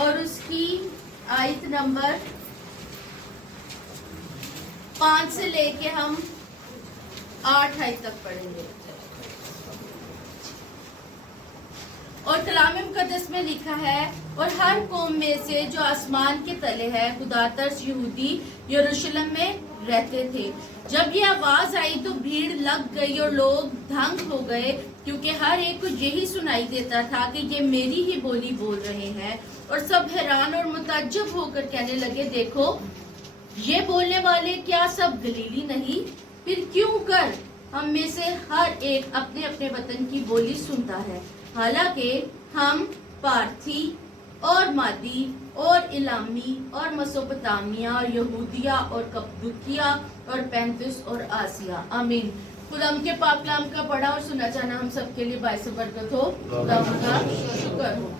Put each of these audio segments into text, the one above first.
اور اس کی آیت نمبر 5 سے لے کے ہم 8 آیت تک پڑھیں گے. اور کلام مقدس میں لکھا ہے اور ہر قوم میں سے جو آسمان کے تلے ہے خدا ترس یہودی یروشلم میں رہتے تھے. جب یہ آواز آئی تو بھیڑ لگ گئی اور لوگ دھنگ ہو گئے کیونکہ ہر ایک کو یہی سنائی دیتا تھا کہ یہ میری ہی بولی بول رہے ہیں. اور سب حیران اور متعجب ہو کر کہنے لگے دیکھو یہ بولنے والے کیا سب گلیلی نہیں؟ پھر کیوں کر ہم میں سے ہر ایک اپنے اپنے وطن کی بولی سنتا ہے. حالانکہ ہم پارتھی اور مادی اور الامی اور مسوپتامیہ اور یہودیہ اور کپدوکیہ اور پینتس اور آسیہ. آمین. خدا کے پاک کلام کا پڑھا اور سنا جانا ہم سب کے لیے باعث برکت ہو. خدا کا شکر ہو.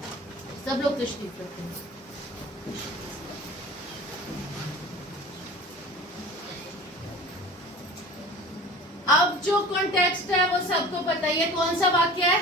سب لوگ تشریف رکھیں. اب جو کانٹیکسٹ ہے وہ سب کو پتہ ہی ہے. کون سا واقعہ ہے؟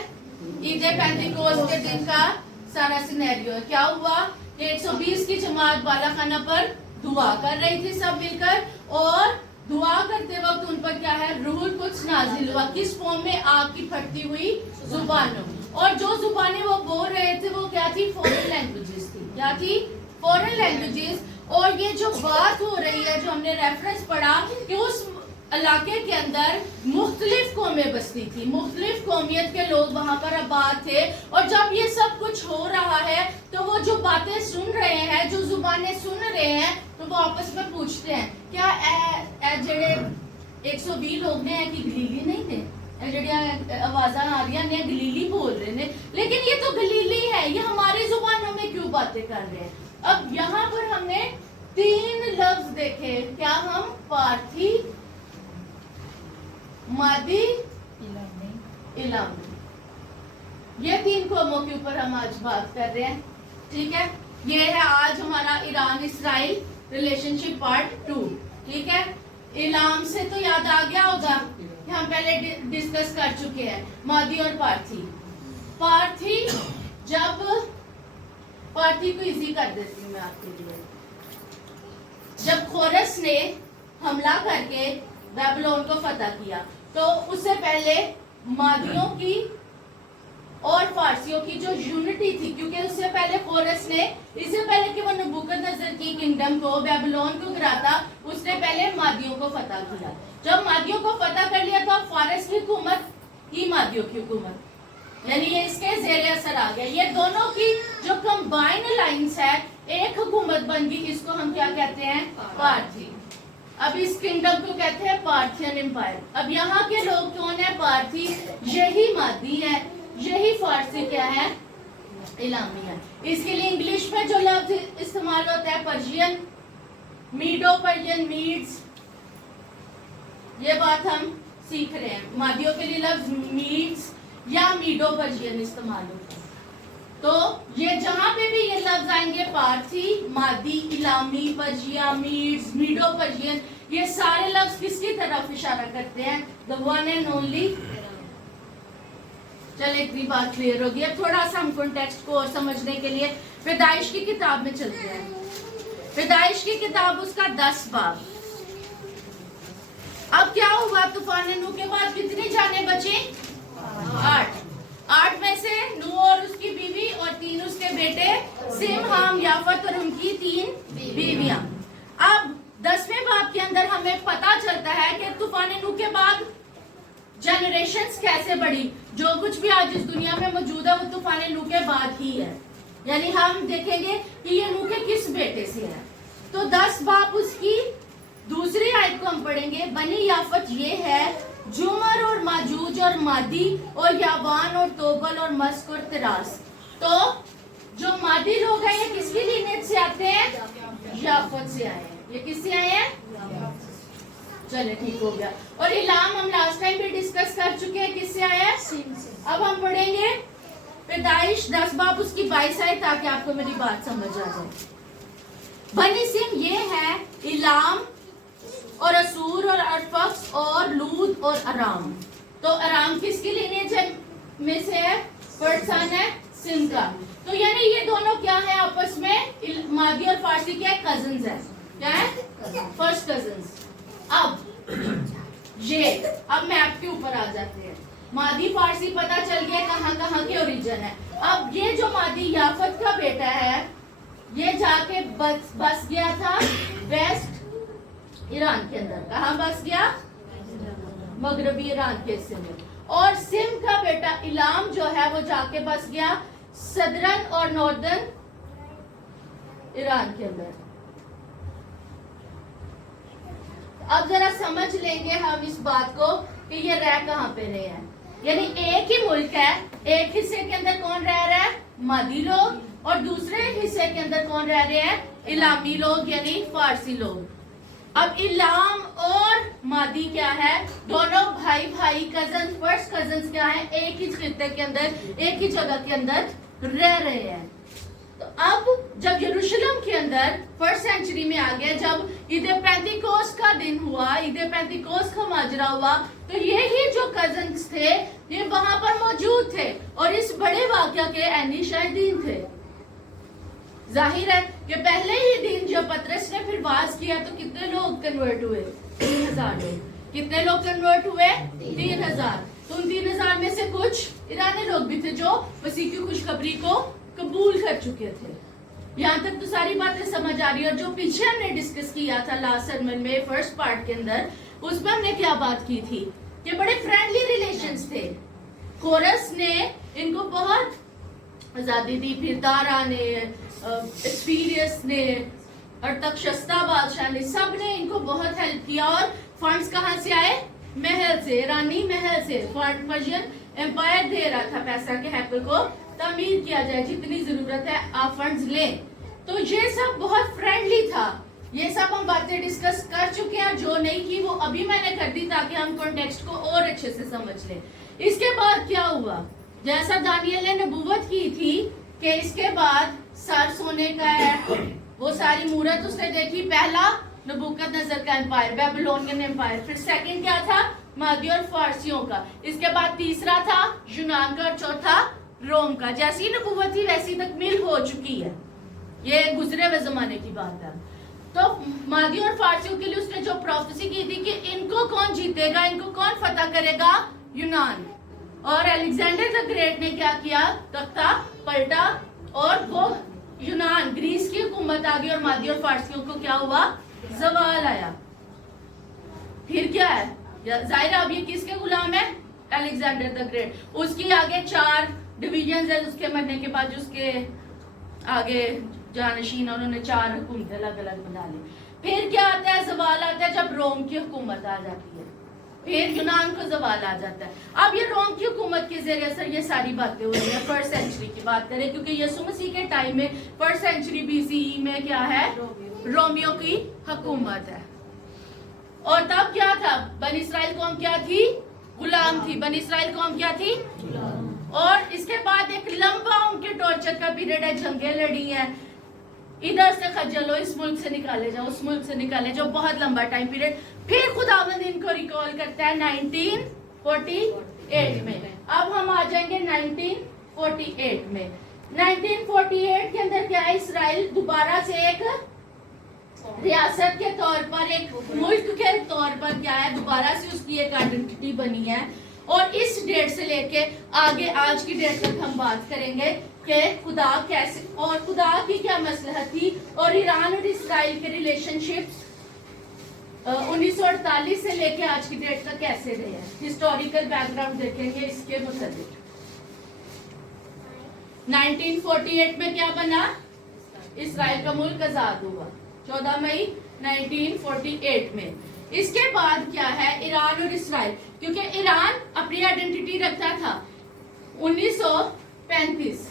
عید پینتیکوست کے دن کا سارا سینیریو ہے. کیا ہوا کہ 120 کی جماعت بالا خانہ پر دعا کر رہی تھی سب مل کر, اور دعا کرتے وقت ان پر کیا ہے روح القدس نازل ہوا. کس فارم میں؟ آگ کی پھٹتی ہوئی زبانوں. اور جو زبانیں وہ بول رہے تھے وہ کیا تھی؟ فورن لینگویجز تھی. کیا تھی؟ فورن لینگویجز. اور یہ جو بات ہو رہی ہے جو ہم نے ریفرنس پڑھا کہ اس علاقے کے اندر مختلف قومیں بستی تھی, مختلف قومیت کے لوگ وہاں پر آباد تھے. اور جب یہ سب کچھ ہو رہا ہے تو وہ جو باتیں سن رہے ہیں, جو زبانیں سن رہے ہیں, تو وہ آپس میں پوچھتے ہیں کیا اے جڑے 120 لوگ نے کہ گلیلی نہیں تھے؟ جڑی آوازاں آ رہی ہیں گلیلی بول رہے ہیں, لیکن یہ تو گلیلی ہے, یہ ہماری زبانوں میں کیوں باتیں کر رہے ہیں؟ اب یہاں پر ہم نے 3 لفظ دیکھے. کیا ہم پارتھی, مادی, الامی, یہ 3 قوموں کے اوپر ہم آج بات کر رہے ہیں. ٹھیک ہے, یہ ہے آج ہمارا ایران اسرائیل ریلیشن شپ پارٹ 2. ٹھیک ہے, الام سے تو یاد آ گیا ہوگا کہ ہم پہلے ڈسکس کر چکے ہیں مادی اور پارتھی. پارتھی, جب پارتھی کو ایزی کر دیتی ہوں میں آپ کے لیے. جب خورس نے حملہ کر کے بیبلون کو فتح کیا تو اس سے پہلے مادیوں کی اور فارسیوں کی جو یونٹی تھی, کیونکہ اس سے پہلے خورس نے, اس سے پہلے کہ وہ نبوکدنصر کی کنگڈم کو بیبلون کو گراتا, اس نے پہلے مادیوں کو فتح کیا. جب مادیوں کو فتح کر لیا تو فارس کی حکومت ہی مادیوں کی حکومت, یعنی یہ اس کے زیر اثر آ گیا. یہ دونوں کی جو کمبائن الائنس ہے ایک حکومت بن گئی, اس کو ہم کیا کہتے ہیں؟ پارتھی. اب اس کنگڈم کو کہتے ہیں پارتھین امپائر. اب یہاں کے لوگ کون ہیں؟ پارتھی. یہی مادی ہے, یہی فارسی کیا ہے؟ الامی ہے. اس کے لیے انگلش میں جو لفظ استعمال ہوتا ہے پرشین, میڈو پرشین, میڈز, یہ بات ہم سیکھ رہے ہیں. مادیوں کے لیے لفظ میڈز یا میڈو پرشین استعمال ہوتا ہے. تو یہ جہاں پہ بھی یہ لفظ آئیں گے پارتھی, مادی, الامی, پرشیا, میڈز, میڈو پرشین, یہ سارے لفظ کس کی طرف اشارہ کرتے ہیں؟ the one and only. چلے اتنی بات کلیئر ہوگی. اب تھوڑا سا ہم کانٹیکسٹ کو اور سمجھنے کے لیے پیدائش کی کتاب میں چلتے ہیں. پیدائش کی کتاب اس کا 10 باب. اب کیا ہوا طوفان نوح کے بعد کتنی جانیں بچیں؟ 8 میں سے نوح اور اس کی بیوی اور 3 اس کے بیٹے سیم, حام, یافت اور ان کی 3 بیویاں. اب 10ویں باب کے اندر ہمیں پتا چلتا ہے کہ طوفان نوح کے بعد جنریشنز کیسے بڑھی. جو کچھ بھی آج اس دنیا میں موجود ہے وہ طوفان نوح کے بعد ہی ہے. یعنی ہم دیکھیں گے کہ یہ نوح کے کس بیٹے سے ہے. تو 10 باب اس کی دوسری آیت کو ہم پڑھیں گے. بنی یافت یہ ہے جمر اور ماجوج اور مادی اور یابان اور توبل اور مسک اور تراس. تو جو مادی لوگ ہیں یہ کس کی لینیج سے آتے ہیں؟ یافت سے آئے ہیں. یہ کس سے آئے ہیں؟ چلے ٹھیک ہو گیا. اور الام ہم لاسٹ ٹائم بھی ڈسکس کر چکے ہیں کس سے آیا ہے. اب ہم پڑھیں گے پیدائش 10 باب اس کی 22 آئے تاکہ آپ کو میری بات سمجھ آ جائے. بنی سم یہ ہے الام اور اسور اور ارفقس اور لود اور ارام. تو ارام کس کی لینیج میں سے ہے؟ فرسٹ سن ہے سم کا. تو یعنی یہ دونوں کیا ہے آپس میں, مادی اور فارسی کیا ہے, کزنز ہے. کیا ہے, فرسٹ کزنز. اب یہ اب میپ کے اوپر آ جاتے ہیں. مادی فارسی پتا چل گیا کہاں کہاں کے اوریجن ہے. اب یہ جو مادی یافت کا بیٹا ہے یہ جا کے بس گیا تھا ویسٹ ایران کے اندر. کہاں بس گیا, مغربی ایران کے حصے میں. اور سم کا بیٹا علام جو ہے وہ جا کے بس گیا صدرن اور ناردرن ایران کے اندر. اب ذرا سمجھ لیں گے ہم اس بات کو کہ یہ رہ کہاں پہ رہے ہیں. یعنی ایک ہی ملک ہے, ایک حصے کے اندر کون رہ رہا ہے, مادی لوگ, اور دوسرے حصے کے اندر کون رہ رہے ہیں, علامی لوگ یعنی فارسی لوگ. اب علام اور مادی کیا ہے, دونوں بھائی بھائی کزن, فرسٹ کزنز کیا ہیں, ایک ہی خطے کے اندر, ایک ہی جگہ کے اندر رہ رہے ہیں. تو اب جب یروشلم کے اندر فرسٹ سینچری میں آ گیا, جب عید پینتیکوست کا دن ہوا, عید پینتیکوست کا ماجرا ہوا, تو یہی جو کزنز تھے یہ وہاں پر موجود تھے اور اس بڑے واقعہ کے عینی شاہدین تھے. ظاہر ہے کہ پہلے ہی دن جب پطرس نے پھر واز کیا تو کتنے لوگ کنورٹ ہوئے, 3000 لوگ. کتنے لوگ کنورٹ ہوئے, 3000. تو ان 3000 میں سے کچھ ایرانی لوگ بھی تھے جو مسیح کی خوشخبری کو قبول کر چکے تھے. یہاں تک تو ساری باتیں سمجھ آ رہی ہے. اور جو پیچھے ہم نے ڈسکس کیا تھا لاسٹ سرمن میں فرسٹ پارٹ کے اندر, اس میں ہم نے کیا بات کی تھی کہ بڑے فرینڈلی ریلیشنز تھے. کورس نے ان کو بہت آزادی دی, پھر دارا نے, ایکسپیرینس نے, اور تخشستہ بادشاہ نے, سب نے ان کو بہت ہیلپ کیا. اور فنڈز کہاں سے آئے, محل سے, ایرانی محل سے. پرشین امپائر دے رہا تھا پیسہ کہ ہیکل کو تعمیر کیا جائے, جتنی ضرورت ہے آپ فنڈز لیں. تو یہ سب بہت فرینڈلی تھا. یہ سب ہم باتیں ڈسکس کر چکے ہیں, جو نہیں کی وہ ابھی میں نے کر دی تاکہ ہم کانٹیکسٹ کو اور اچھے سے سمجھ لیں. اس کے بعد کیا ہوا, جیسا دانیل نے نبوت کی تھی کہ اس کے بعد سر سونے کا ہے, وہ ساری مورت اس نے دیکھی. پہلا نبوکت نظر کا امپائر, بیبلونین امپائر. پھر سیکنڈ کیا تھا, مادی اور فارسیوں کا. اس کے بعد تیسرا تھا یونان کا, اور چوتھا روم کا. جیسی نبوت تھی ویسی تکمیل ہو چکی ہے, یہ گزرے ہوئے زمانے کی بات ہے. تو مادی اور فارسیوں کے لیے اس نے جو پروفیسی کی تھی کہ ان کو کون جیتے گا, ان کو کون فتح کرے گا, یونان. اور الیگزینڈر دی گریٹ نے کیا کیا, تختہ پلٹا اور وہ یونان گریس کی حکومت آ گئی, اور مادی اور فارسیوں کو کیا ہوا, زوال آیا. پھر کیا ہے, ظاہر اب یہ کس کے غلام ہے, الیگزینڈر دی گریٹ. اس کی آگے 4 ڈویژنز ہیں اس کے مرنے کے بعد, جو اس کے آگے جانشین, انہوں نے 4 حکومتیں الگ الگ بنا لی. پھر کیا آتا ہے, زوال آتا ہے جب روم کی حکومت آ جاتی ہے. پھر یونان کو زوال آ جاتا ہے. اب یہ روم کی حکومت کے ذریعے سے یہ ساری باتیں ہو رہی ہیں. فرسٹ سینچری کی بات کریں, کیونکہ یسوع مسیح کے ٹائم میں فرسٹ سینچری بی سی ای میں کیا ہے, رومیوں کی حکومت ہے. اور تب کیا تھا, بنی اسرائیل قوم کیا تھی, غلام تھی. بنی اسرائیل قوم کیا تھی, اور اس کے بعد ایک لمبا ان کے ٹارچر کا پیریڈ ہے, جنگیں لڑی ہیں, ادھر سے خجل ہو, اس ملک سے نکالے جاؤ, اس ملک سے نکالے جاؤ, بہت لمبا ٹائم پیریڈ. پھر خداوند ان کو ریکال کرتا ہے 1948 میں. اب ہم آ جائیں گے 1948 میں. 1948 کے اندر کیا ہے, اسرائیل دوبارہ سے ایک ریاست کے طور پر, ایک ملک کے طور پر کیا ہے, دوبارہ سے اس کی ایک آئیڈینٹی بنی ہے. اور اس ڈیٹ سے لے کے آگے آج کی ڈیٹ تک ہم بات کریں گے کہ خدا کیسے, اور خدا کی کیا مصلحت تھی, اور ایران اور اسرائیل کے ریلیشن شپس 1948 سے لے کے آج کی ڈیٹ تک کیسے رہے ہیں. ہسٹوریکل بیک گراؤنڈ دیکھیں گے اس کے متعلق. 1948 میں کیا بنا, اسرائیل کا ملک آزاد ہوا 14 مئی 1948 میں. اس کے بعد کیا ہے, ایران اور اسرائیل, کیونکہ ایران اپنی آئیڈینٹی رکھتا تھا. 1935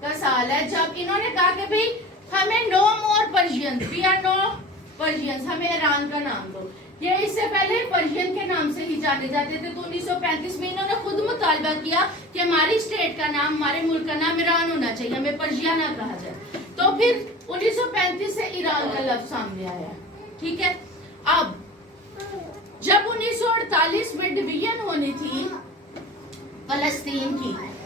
کا سال ہے جب انہوں نے کہا کہ بھئی ہمیں no more Persians, we are no Persians, ہمیں ایران کا نام دو. یہ اس سے پہلے پرشین کے نام سے ہی جانے جاتے تھے. تو 1935 میں انہوں نے خود مطالبہ کیا کہ ہماری اسٹیٹ کا نام, ہمارے ملک کا نام ایران ہونا چاہیے, ہمیں پرشیا نہ کہا جائے. تو پھر 1935 سے ایران کا لفظ سامنے آیا. ٹھیک ہے. اب جب 1948 میں ڈویژن ہونی تھی فلسطین کی,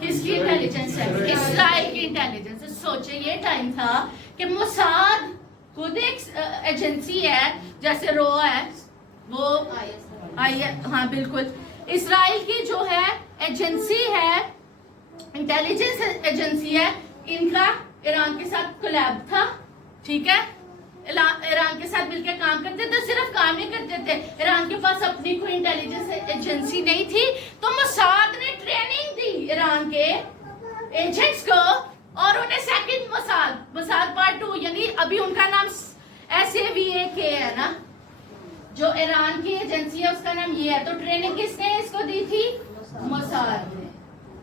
کس کی انٹیلیجنس ہے؟ اسرائیل کی انٹیلیجنس. سوچے یہ ٹائم تھا کہ موساد خود ایک ایجنسی ہے جیسے رو ہے وہ ہاں بالکل اسرائیل کی جو ہے ایجنسی ہے انٹیلیجنس ایجنسی ہے ان کا ایران کے ساتھ کولیب تھا. ٹھیک ہے ایران کے ساتھ مل کے کام کرتے تھے. صرف کام ہی کرتے تھے. ایران کے پاس اپنی کوئی انٹیلیجنس ایجنسی نہیں تھی تو موساد نے ٹریننگ دی ایران کے ایجنٹس کو اور انہیں سیکنڈ موساد پارٹ 2 یعنی ابھی ان کا نام SAVAK ہے نا جو ایران کی ایجنسی ہے اس کا نام یہ ہے. تو ٹریننگ کس نے اس کو دی تھی؟ موساد نے.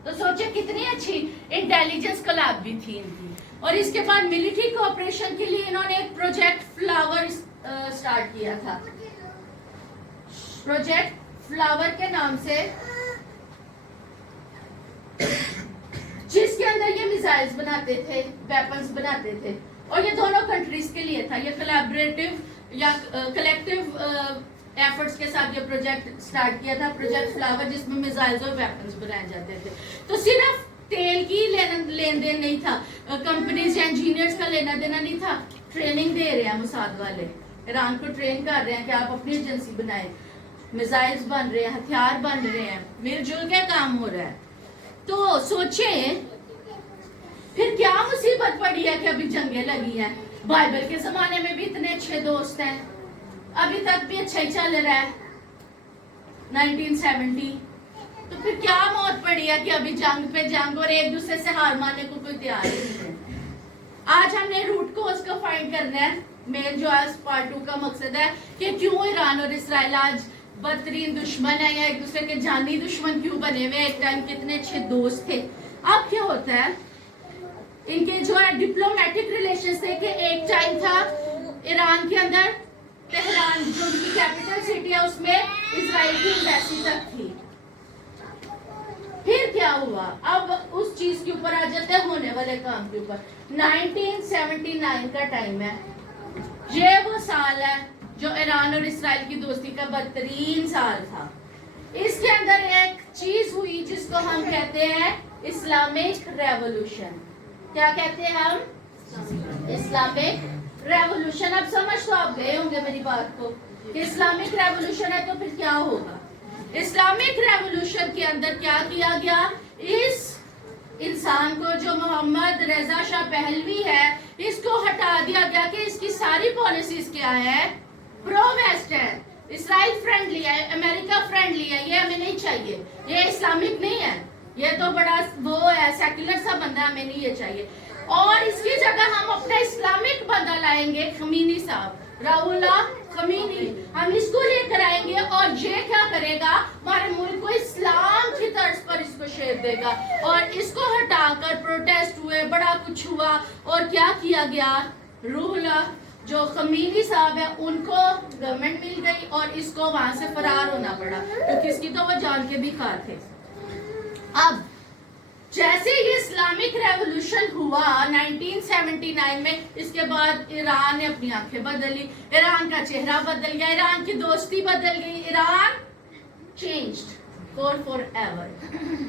تو سوچے کتنی اچھی انٹیلیجنس کولیب بھی تھی ان کی. اور اس کے بعد ملٹری کوآپریشن کے لیے انہوں نے ایک پروجیکٹ فلاور سٹارٹ کیا تھا. پروجیکٹ فلاور کے نام سے جس کے اندر یہ میزائلز بناتے تھے ویپنز بناتے تھے اور یہ دونوں کنٹریز کے لیے تھا. یہ کولیبریٹو یا کلیکٹیو ایفرٹس کے ساتھ یہ پروجیکٹ سٹارٹ کیا تھا پروجیکٹ فلاور جس میں میزائلز اور ویپنز بنائے جاتے تھے. تو صرف تیل کی لین دین نہیں تھا کمپنیز یا انجینئرز کا لینا دینا نہیں تھا. ٹریننگ دے رہے ہیں موساد والے ایران کو ٹرین کر رہے ہیں کہ آپ اپنی ایجنسی بنائیں. میزائلز بن رہے ہیں ہتھیار بن رہے ہیں مل جل کے کام ہو رہا ہے. تو سوچیں پھر کیا مصیبت پڑی ہے کہ ابھی جنگیں لگی ہیں. بائبل کے زمانے میں بھی اتنے اچھے دوست ہیں ابھی تک بھی اچھا ہی چل رہا ہے 1970. تو پھر کیا موت پڑی ہے کہ ابھی جنگ پہ جنگ اور ایک دوسرے سے ہار ماننے کو کوئی تیار نہیں ہے. آج ہم نے روٹ کوز کو فائنڈ کرنا ہے. مین جو آج پارٹ 2 کا مقصد ہے کہ کیوں ایران اور اسرائیل آج بدترین دشمن ہے یا ایک دوسرے کے جانی دشمن کیوں بنے ہوئے. ایک ٹائم کتنے اچھے دوست تھے. اب کیا ہوتا ہے ان کے جو ہے ڈپلومیٹک ریلیشنز تھے کہ ایک ٹائم تھا ایران کے اندر تہران جو ان کی کیپٹل سٹی ہے اس میں اسرائیل کی ایمبیسی تک تھی. پھر کیا ہوا اب اس چیز کے اوپر آ جاتے ہیں ہونے والے کام کے اوپر. 1979 کا ٹائم ہے. یہ وہ سال ہے جو ایران اور اسرائیل کی دوستی کا بدترین سال تھا. اس کے اندر ایک چیز ہوئی جس کو ہم کہتے ہیں اسلامک ریولوشن. کیا کہتے ہیں ہم؟ Islamic revolution. اب سمجھ تو آپ گئے ہوں گے میری بات کو کہ اسلامک ریولوشن ہے تو پھر کیا ہوگا. اسلامک ریولوشن کے اندر کیا کیا گیا اس انسان کو جو محمد رضا شاہ پہلوی ہے اس کو ہٹا دیا گیا کہ اس کی ساری پالیسیز کیا ہے پرو ویسٹ ہے اسرائیل فرینڈلی ہے امریکہ فرینڈلی ہے یہ ہمیں نہیں چاہیے یہ اسلامک نہیں ہے یہ تو بڑا وہ ہے سیکولر سا بندہ ہمیں نہیں یہ چاہیے. اور اس کی جگہ ہم اپنا اسلامک بندہ لائیں گے خمینی صاحب راؤلہ خمینی. ہم اس کو لے کر آئیں گے اور یہ کیا کرے گا ہمارے ملک کو اسلام کی طرز پر اس کو شیپ دے گا. اور اس کو ہٹا کر پروٹیسٹ ہوئے بڑا کچھ ہوا اور کیا کیا گیا روح اللہ جو خمینی صاحب ہے ان کو گورنمنٹ مل گئی اور اس کو وہاں سے فرار ہونا پڑا کیونکہ اس کی تو وہ جان کے بھی خواہ تھے. اب جیسے یہ اسلامک ریولوشن ہوا 1979 میں اس کے بعد ایران نے اپنی آنکھیں بدلی ایران کا چہرہ بدل گیا ایران کی دوستی بدل گئی ایران چینجڈ فور ایور.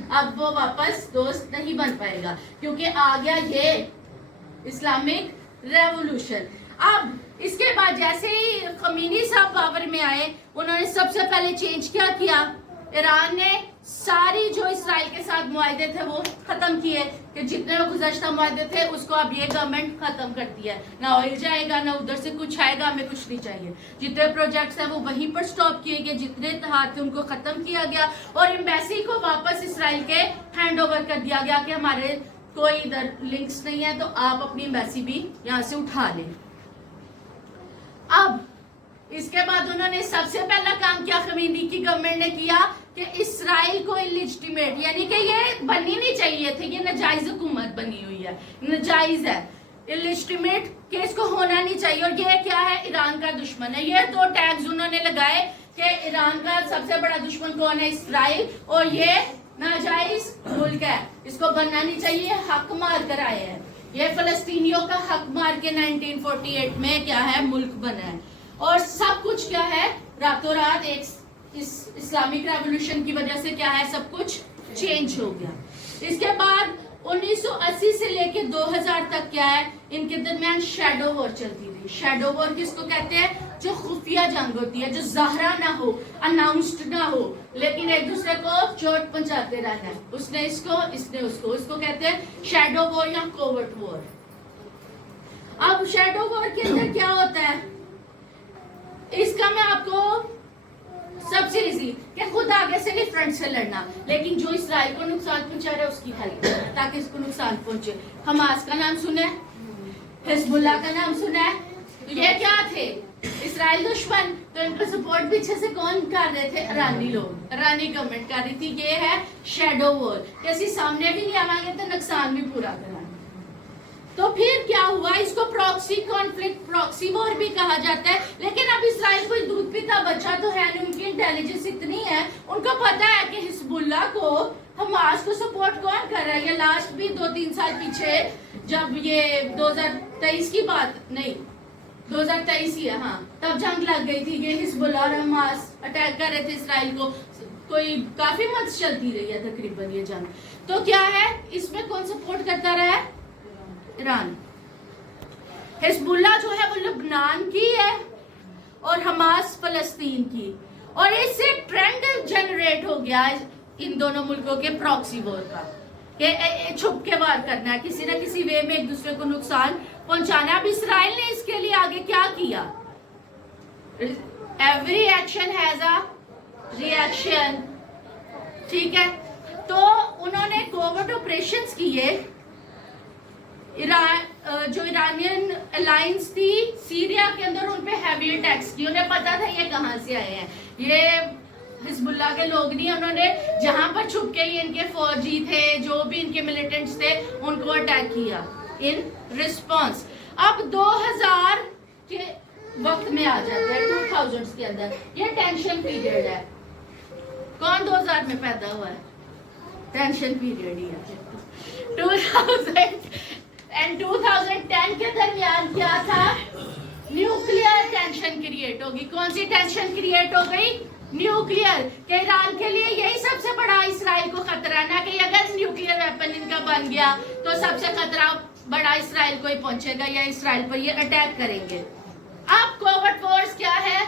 اب وہ واپس دوست نہیں بن پائے گا کیونکہ آ گیا یہ اسلامک ریولوشن. اب اس کے بعد جیسے ہی خمینی صاحب پاور میں آئے انہوں نے سب سے پہلے چینج کیا کیا ایران نے ساری جو اسرائیل کے ساتھ معاہدے تھے وہ ختم کیے کہ جتنے گزشتہ معاہدے تھے اس کو اب یہ گورنمنٹ ختم کرتی ہے. نہ آئل جائے گا نہ ادھر سے کچھ آئے گا ہمیں کچھ نہیں چاہیے. جتنے پروجیکٹس ہیں وہ وہیں پر سٹاپ کیے گئے جتنے اتحاد تھے ان کو ختم کیا گیا اور ایمبیسی کو واپس اسرائیل کے ہینڈ اوور کر دیا گیا کہ ہمارے کوئی ادھر لنکس نہیں ہے تو آپ اپنی ایمبیسی بھی یہاں سے اٹھا لیں. اب اس کے بعد انہوں نے سب سے پہلا کام کیا خمینی کی گورنمنٹ نے کیا کہ اسرائیل کو انلیجٹیمیٹ یعنی کہ یہ بنی نہیں چاہیے تھی یہ ناجائز حکومت بنی ہوئی ہے ناجائز ہے انلیجٹیمیٹ کہ اس کو ہونا نہیں چاہیے. اور یہ کیا ہے ایران کا دشمن ہے. یہ دو ٹیگز انہوں نے لگائے کہ ایران کا سب سے بڑا دشمن کون ہے اسرائیل اور یہ ناجائز ملک ہے اس کو بننا نہیں چاہیے حق مار کر آئے ہیں. یہ فلسطینیوں کا حق مار کے 1948 میں کیا ہے ملک بنا ہے اور سب کچھ کیا ہے راتوں رات ایک اس اسلامک ریولوشن کی وجہ سے کیا ہے سب کچھ چینج ہو گیا. اس کے بعد 1980 سے لے کے 2000 تک کیا ہے ان کے درمیان شیڈو وار چلتی تھی. شیڈو وار کس کو کہتے ہیں؟ جو خفیہ جنگ ہوتی ہے, جو ظاہرہ نہ ہو, اناؤنسڈ نہ ہو, لیکن ایک دوسرے کو چوٹ پہنچاتے رہنا ہے. اس نے اس کو, اس نے اس کو کہتے ہیں شیڈو وار یا کوورٹ وار. اب شیڈو وار کے اندر کیا ہوتا ہے, اس کا میں آپ کو سب سے ایزی کہ خود آگے سے نہیں فرنٹ سے لڑنا, لیکن جو اسرائیل کو نقصان پہنچا رہا ہے اس کی ہیلپ کرنا تاکہ اس کو نقصان پہنچے. حماس کا نام سنا ہے, حزب اللہ کا نام سنا ہے, تو یہ کیا تھے؟ اسرائیل دشمن. تو ان کو سپورٹ پیچھے سے کون کر رہے تھے؟ ایرانی لوگ, ایرانی گورنمنٹ کر رہی تھی. یہ ہے شیڈو وار کہ اسی سامنے بھی نہیں آویں گے تو نقصان بھی پورا کرنا. تو پھر کیا ہوا, اس کو پراکسی کانفلکٹ, پراکسی وار بھی کہا جاتا ہے. لیکن اب اسرائیل کوئی دودھ پیتا بچہ تو ہے نہیں, ان کی انٹیلیجنس اتنی ہے, ان کو پتا ہے کہ حزب اللہ کو, حماس کو سپورٹ کون کر رہا ہے. یہ لاسٹ بھی 2-3 سال پیچھے جب یہ 2023 کی بات نہیں 2023 ہی ہے, ہاں, تب جنگ لگ گئی تھی کہ حزب اللہ اور حماس اٹیک کر رہے تھے اسرائیل کو. کوئی کافی منتھ چلتی رہی ہے تقریباً یہ جنگ. تو کیا ہے اس میں کون سپورٹ کرتا رہا ہے؟ ایران. حزب اللہ جو ہے وہ لبنان کی ہے اور حماس فلسطین کی, اور اس سے ٹرینڈ جنریٹ ہو گیا ان دونوں ملکوں کے پراکسی وار کا کہ چھپ کے وار کرنا ہے, کسی نہ کسی وے میں ایک دوسرے کو نقصان پہنچانا. اب اسرائیل نے اس کے لیے آگے کیا کیا؟ Every action has a reaction, ٹھیک ہے. تو انہوں نے کوورٹ آپریشنز کیے. جو ایرانین الائنس تھی سیریا کے اندر, ان پہ ہیوی اٹیکس کی. انہیں پتا تھا یہ کہاں سے آئے ہیں, یہ حزب اللہ کے لوگ نہیں. انہوں نے جہاں پر چھپ کے ان کے فوجی تھے, جو بھی ان کے ملیٹنٹس تھے, ان کو اٹیک کیا ان ریسپانس. اب 2000 کے وقت میں آ جاتے ہیں, 2000 کے اندر یہ ٹینشن پیریڈ ہے. کون 2000 میں پیدا ہوا ہے؟ ٹینشن پیریڈ ہی ہے. 2010 کے درمیان کیا تھا؟ نیوکلیئر ٹینشن کریٹ ہوگی. کون سی ٹینشن کریٹ ہو گئی؟ نیوکلیئر. کہ ایران کے لیے یہی سب سے بڑا اسرائیل کو خطرہ ہے نا, کہ اگر نیوکلیئر ویپن ان کا بن گیا تو سب سے خطرہ بڑا اسرائیل کو ہی پہنچے گا, یا اسرائیل پر یہ اٹیک کریں گے. اب کوورٹ وارز کیا ہے؟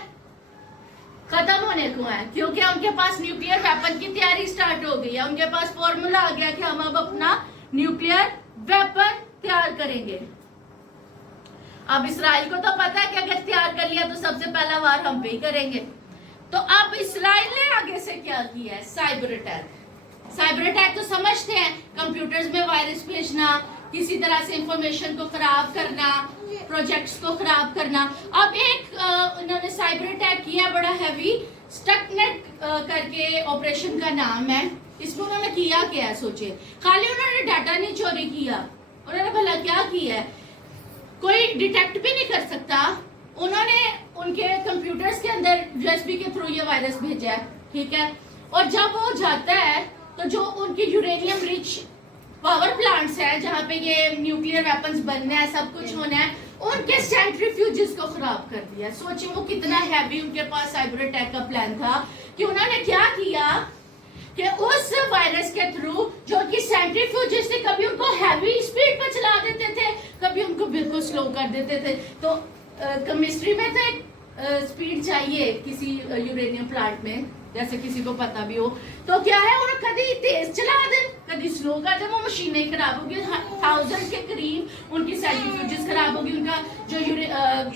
ختم ہونے کو ہے, کیونکہ ان کے پاس نیوکلیئر ویپن کی تیاری سٹارٹ ہو گئی ہے. ان کے پاس فارمولا آ گیا کہ ہم اب اپنا نیوکلیئر ویپن تیار کریں گے. اب اسرائیل کو تو پتا ہے کہ اگر تیار کر لیا تو سب سے پہلا وار ہم پہ ہی کریں گے. تو اب اسرائیل نے آگے سے کیا کیا ہے؟ Cyber attack. سائبر اٹیک تو سمجھتے ہیں, کمپیوٹرز میں وائرس بھیجنا, کسی طرح سے انفارمیشن کو خراب کرنا, پروجیکٹس کو خراب کرنا. اب ایک انہوں نے سائبر اٹیک کیا بڑا ہیوی, اسٹک نیٹ کر کے آپریشن کا نام ہے. اس میں انہوں نے کیا کیا ہے سوچے, خالی انہوں نے ڈاٹا نہیں چوری کیا, انہوں نے بھلا کیا کیا ہے, کوئی ڈیٹیکٹ بھی نہیں کر سکتا. انہوں نے ان کے کمپیوٹرز کے اندر USB کے تھرو یہ وائرس بھیجا ہے, ٹھیک ہے. اور جب وہ جاتا ہے تو جو ان کی یورینیم ریچ پاور پلانٹس ہیں جہاں پہ یہ نیوکلیئر ویپنز بننا ہے, سب کچھ ہونا ہے, ان کے سینٹریفیوجز کو خراب کر دیا. سوچیں وہ کتنا ہیوی ان کے پاس سائبر اٹیک کا پلان تھا, کہ انہوں نے کیا کیا کہ اس وائرس کے تھرو جو ان کی سینٹریفیوجز تھے, کبھی ان کو ہیوی اسپیڈ پہ چلا دیتے تھے, کبھی ان کو بالکل سلو کر دیتے تھے. تو کیمسٹری میں تو ایک اسپیڈ چاہیے کسی یورینیم پلانٹ میں, جیسے کسی کو پتا بھی ہو. تو کیا ہے, انہوں کبھی تیز چلا دیں, کبھی سلو کر دیں, وہ مشینیں خراب ہوگی. 1000 کے قریب ان کی سینٹریفیوجز خراب ہوگی. ان کا جو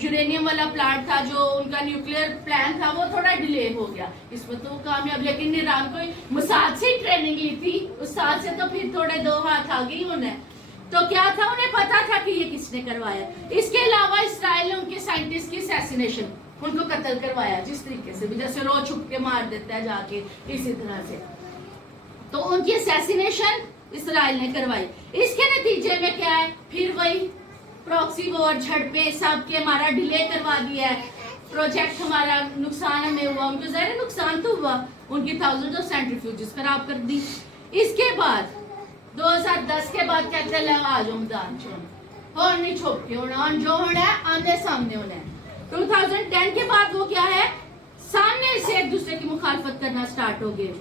یورینیم والا پلانٹ تھا, جو ان کا نیوکلیئر پلان تھا, وہ تھوڑا ڈیلے ہو گیا. اس میں تو کامیاب, لیکن ایران کو موساد سے ہی ٹریننگ لی تھی, اس سال سے تو پھر تھوڑے 2 ہاتھ آ گئی انہیں. تو کیا تھا, انہیں پتا تھا کہ یہ کس نے کروایا. اس کے علاوہ اسرائیل نے ان کے سائنٹسٹ کی اسیسینیشن, ان کو قتل کروایا جس طریقے سے بھی, جیسے رو چھپ کے مار دیتا ہے جا کے, اسی طرح سے. تو ان کی اسیسینیشن اسرائیل نے کروائی. اس کے نتیجے میں کیا ہے, پھر وہی پراکسی وار, جھڑپیں, سب کے ہمارا ڈیلے کروا دیا ہے, پروجیکٹ ہمارا نقصان ہمیں ہوا, ان کو ظاہر نقصان تو ہوا, ان کی 1000 آف سینٹریفیوجز خراب کر دی. اس کے بعد 2010 کے بعد کہتے ہیں آ جاؤ میدان چھوڑ, اور نہیں چھپ کے ہونا, جو ہونا ہے آمنے سامنے ہونا ہے. 2010 کے بعد وہ کیا ہے, سامنے سے ایک دوسرے کی مخالفت کرنا سٹارٹ ہو گئے,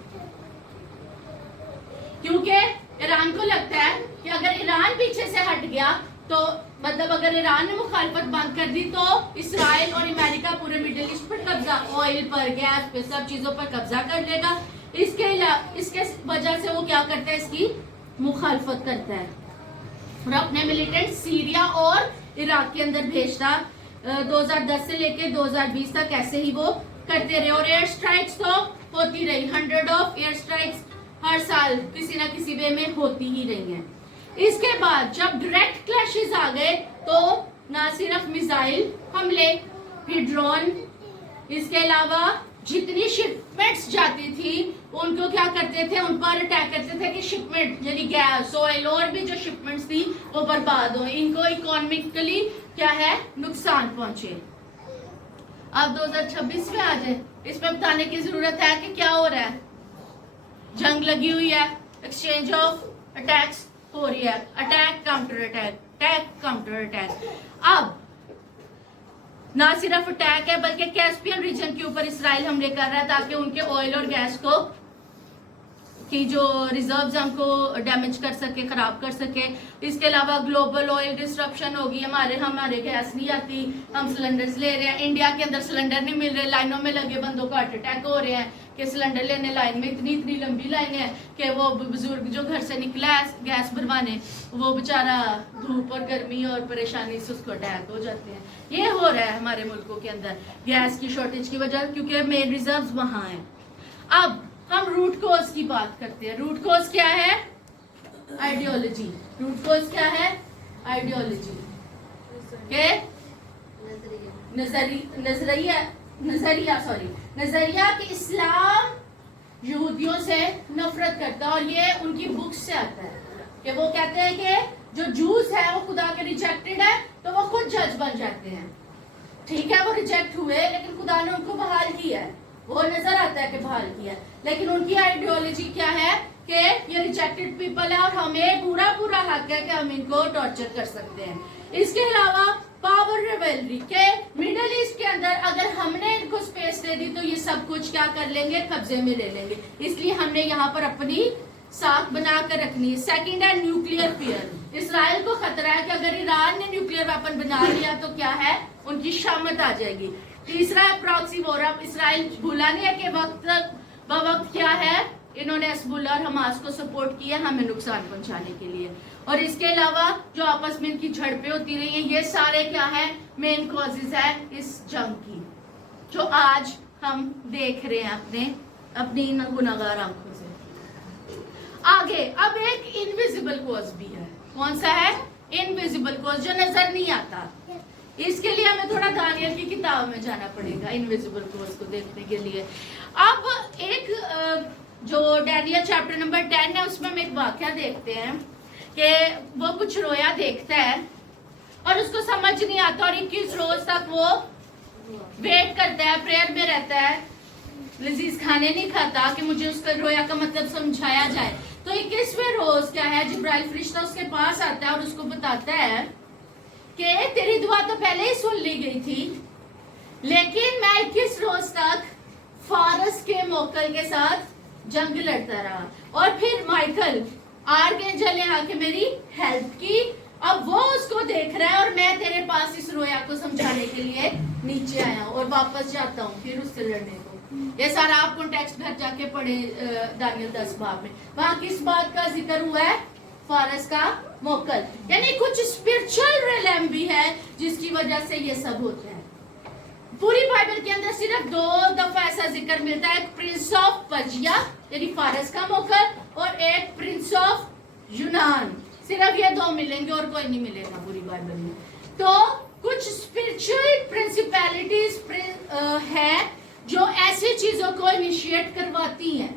کیونکہ ایران کو لگتا ہے کہ اگر ایران پیچھے سے ہٹ گیا تو مطلب اگر ایران نے مخالفت بند کر دی تو اسرائیل اور امریکہ پورے مڈل ایسٹ پر قبضہ، آئل پر، گیس پہ، سب چیزوں پر قبضہ کر لے گا. اس کے وجہ سے وہ کیا کرتا ہے، اس کی مخالفت کرتا ہے اور اپنے ملیٹنٹ سیریا اور عراق کے اندر بھیجتا. 2010 سے لے کے 2020 تک ایسے ہی وہ کرتے رہے اور ایئر اسٹرائکس تو ہوتی رہی. 100 ایئر اسٹرائکس ہر سال کسی نہ کسی وے میں ہوتی ہی رہی ہیں. اس کے بعد جب ڈائریکٹ کلیشز آ گئے تو نہ صرف میزائل حملے، پھر ڈرون، اس کے علاوہ جتنی شپمنٹس جاتی تھی ان کو کیا کرتے تھے، ان پر اٹیک کرتے تھے کہ شپمنٹ یعنی گیس، آئل اور بھی جو شپمنٹس تھی وہ برباد ہو، ان کو اکانومکلی کیا ہے نقصان پہنچے. اب 2026 میں آ جائے، اس میں بتانے کی ضرورت ہے کہ کیا ہو رہا ہے. جنگ لگی ہوئی ہے، ایکسچینج آف اٹیکس ہو رہی ہے، attack counter attack, attack counter attack. اب نہ صرف اٹیک ہے بلکہ کیسپین ریجن کے اوپر اسرائیل حملے کر رہا ہے تاکہ ان کے آئل اور گیس کو کی جو ریزروز ہیں ان کو ڈیمیج کر سکے، خراب کر سکے. اس کے علاوہ گلوبل آئل ڈسٹرپشن ہوگی، ہمارے گیس نہیں آتی، ہم سلنڈرز لے رہے ہیں، انڈیا کے اندر سلنڈر نہیں مل رہے، لائنوں میں لگے بندوں کو ہارٹ اٹیک ہو رہے ہیں کہ سلنڈر لینے لائن میں اتنی لمبی لائن ہے کہ وہ بزرگ جو گھر سے نکلا ہے گیس بھروانے وہ بےچارا دھوپ اور گرمی اور پریشانی سے اس کو اٹیک ہو جاتے ہیں. یہ ہو رہا ہے ہمارے ملکوں کے اندر گیس کی شارٹیج کی وجہ، کیونکہ مین ریزروز وہاں ہیں. اب ہم روٹ کوز کی بات کرتے ہیں. روٹ کوز کیا ہے؟ آئیڈیالوجی. روٹ کوز کیا ہے؟ آئیڈیالوجی. نظریہ کہ اسلام یہودیوں سے نفرت کرتا ہے اور یہ ان کی بکس سے آتا ہے کہ وہ کہتے ہیں کہ جو جوز ہے وہ خدا کے ریجیکٹڈ ہے تو وہ خود جج بن جاتے ہیں. ٹھیک ہے وہ ریجیکٹ ہوئے لیکن خدا نے ان کو بحال کیا ہے، وہ نظر آتا ہے کہ بحال کیا ہے، لیکن ان کی آئیڈیالوجی کیا ہے کہ یہ ریجیکٹڈ پیپل ہے اور ہمیں پورا حق ہے کہ ہم ان کو ٹارچر کر سکتے ہیں. اس کے علاوہ پاور ریویلری کہ مڈل ایسٹ کے اندر اگر ہم نے ان کو سپیس دے دی تو یہ سب کچھ کیا کر لیں گے، قبضے میں لے لیں گے، اس لیے ہم نے یہاں پر اپنی ساکھ بنا کر رکھنی ہے. سیکنڈ ہے نیوکلیئر فیئر. اسرائیل کو خطرہ ہے کہ اگر ایران نے نیوکلیئر ویپن بنا لیا تو کیا ہے ان کی شامت آ جائے گی. تیسرا ہے پراکسی وار. اب اسرائیل بھولا نہیں ہے کہ وقت کیا ہے انہوں نے حزب اللہ اور حماس کو سپورٹ کیا ہمیں نقصان پہنچانے کے لیے. اور اس کے علاوہ جو آپس میں ان کی جھڑپیں ہوتی رہی ہیں یہ سارے کیا ہے مین کازز ہے اس جنگ کی جو آج ہم دیکھ رہے ہیں اپنی گناہگار آنکھوں سے. آگے اب ایک انویزیبل کوز بھی ہے. کون سا ہے؟ انویزیبل کوز، جو نظر نہیں آتا. اس کے لیے ہمیں تھوڑا دانیال کی کتاب میں جانا پڑے گا انویزیبل کوز کو دیکھنے کے لیے. اب ایک جو ڈینیل چیپٹر نمبر 10 ہے اس میں ہم ایک واقعہ دیکھتے ہیں کہ وہ کچھ رویا دیکھتا ہے اور اس کو سمجھ نہیں آتا اور 21 روز تک وہ ویٹ کرتا ہے، پریئر میں رہتا ہے، لذیذ کھانے نہیں کھاتا کہ مجھے اس کا رویا کا مطلب سمجھایا جائے. تو 21ویں روز کیا ہے جبرائیل فرشتہ اس کے پاس آتا ہے اور اس کو بتاتا ہے کہ تیری دعا تو پہلے ہی سن لی گئی تھی لیکن میں 21 روز تک فارس کے موکل کے ساتھ جنگ لڑتا رہا اور پھر مائیکل آرکینجل نے آ کے میری ہیلپ کی. اب وہ اس کو دیکھ رہا ہے اور میں تیرے پاس اس رویا کو سمجھانے کے لیے نیچے آیا ہوں اور واپس جاتا ہوں پھر اس سے لڑنے کو. یہ سارا آپ کانٹیکسٹ گھر جا کے پڑھیں دانیل 10 باب میں. وہاں کس بات کا ذکر ہوا ہے؟ فارس کا موکل، یعنی کچھ اسپرچل ریلم بھی ہے جس کی وجہ سے یہ سب ہوتا ہے. پوری بائبل کے اندر صرف 2 دفعہ ایسا ذکر ملتا ہے، ایک پرنس آف پرجیا یعنی فارس کا موکل اور ایک پرنس آف یونان. صرف یہ 2 ملیں گے اور کوئی نہیں ملے گا پوری بائبل میں. تو کچھ اسپرچل پرنسپیلٹیز ہے جو ایسی چیزوں کو انیشیٹ کرواتی ہیں.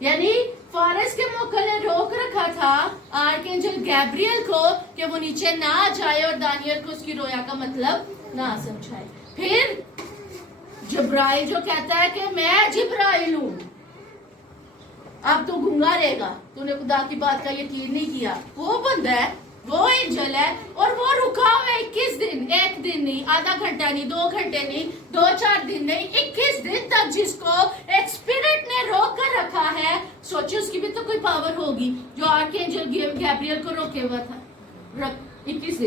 یعنی فارس کے موکل نے روک رکھا تھا آرکینجل گیبریل کو کہ وہ نیچے نہ جائے اور دانیل کو اس کی رویا کا مطلب نہ سمجھائے. پھر جبرائیل جو کہتا ہے کہ میں جبرائیل ہوں، اب تو گنگا رہے گا، تو نے خدا کی بات کا یقین نہیں کیا. وہ بندہ ہے، وہ اینجل ہے اور وہ رکا ہوا 21 دن، 1 دن نہیں، آدھا گھنٹہ نہیں، 2 گھنٹے نہیں، 2-4 دن نہیں، 21 دن تک جس کو ایک اسپرٹ نے روک کر رکھا ہے سوچے اس کی بھی تو کوئی پاور ہوگی جو آرکینجل گیبریل کو روکے ہوا تھا. اٹ از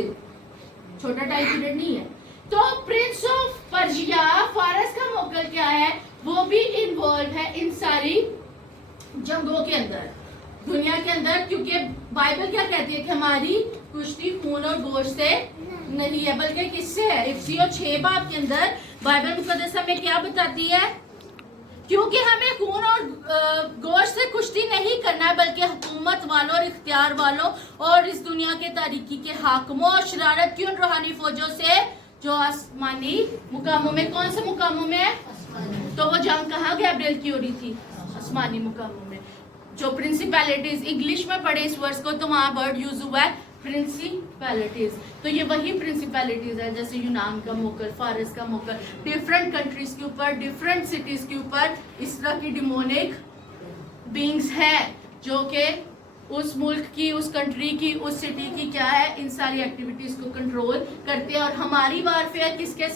چھوٹا ٹائم پیریڈ نہیں ہے. تو پرنس آف پرشیا فارس کا موکل کیا ہے, وہ بھی انوالو ہے ان ساری جنگوں کے اندر دنیا کے اندر, کیونکہ بائبل کیا کہتی ہے کہ ہماری کشتی خون اور گوشت سے نہیں ہے بلکہ کس سے ہے. افسیوں 6 باب کے اندر بائبل مقدس ہمیں کیا بتاتی ہے, کیونکہ ہمیں خون اور گوشت سے کشتی نہیں کرنا بلکہ حکومت والوں اور اختیار والوں اور اس دنیا کے تاریکی کے حاکموں اور شرارت کی ان روحانی فوجوں سے جو آسمانی مقاموں میں. کون سے مقاموں میں ہے؟ تو وہ جنگ کہاں گیبریل کی ہو رہی تھی؟ آسمانی مقاموں میں. جو پرنسپیلٹیز, انگلش میں پڑھے اس ورڈ کو تو وہاں ورڈ یوز ہوا ہے پرنسپیلٹیز. تو یہ وہی پرنسپیلٹیز ہے جیسے یونان کا موکل, فارس کا موکل, ڈفرنٹ کنٹریز کے اوپر, ڈفرنٹ سٹیز کے اوپر اس طرح کی ڈیمونک بینگز ہیں جو کہ اس ملک کی, اس کنٹری کی, اس سٹی کی کیا ہے, ان ساری ایکٹیویٹیز کو کنٹرول کرتے ہیں. اور ہماری وارفیئر کس کے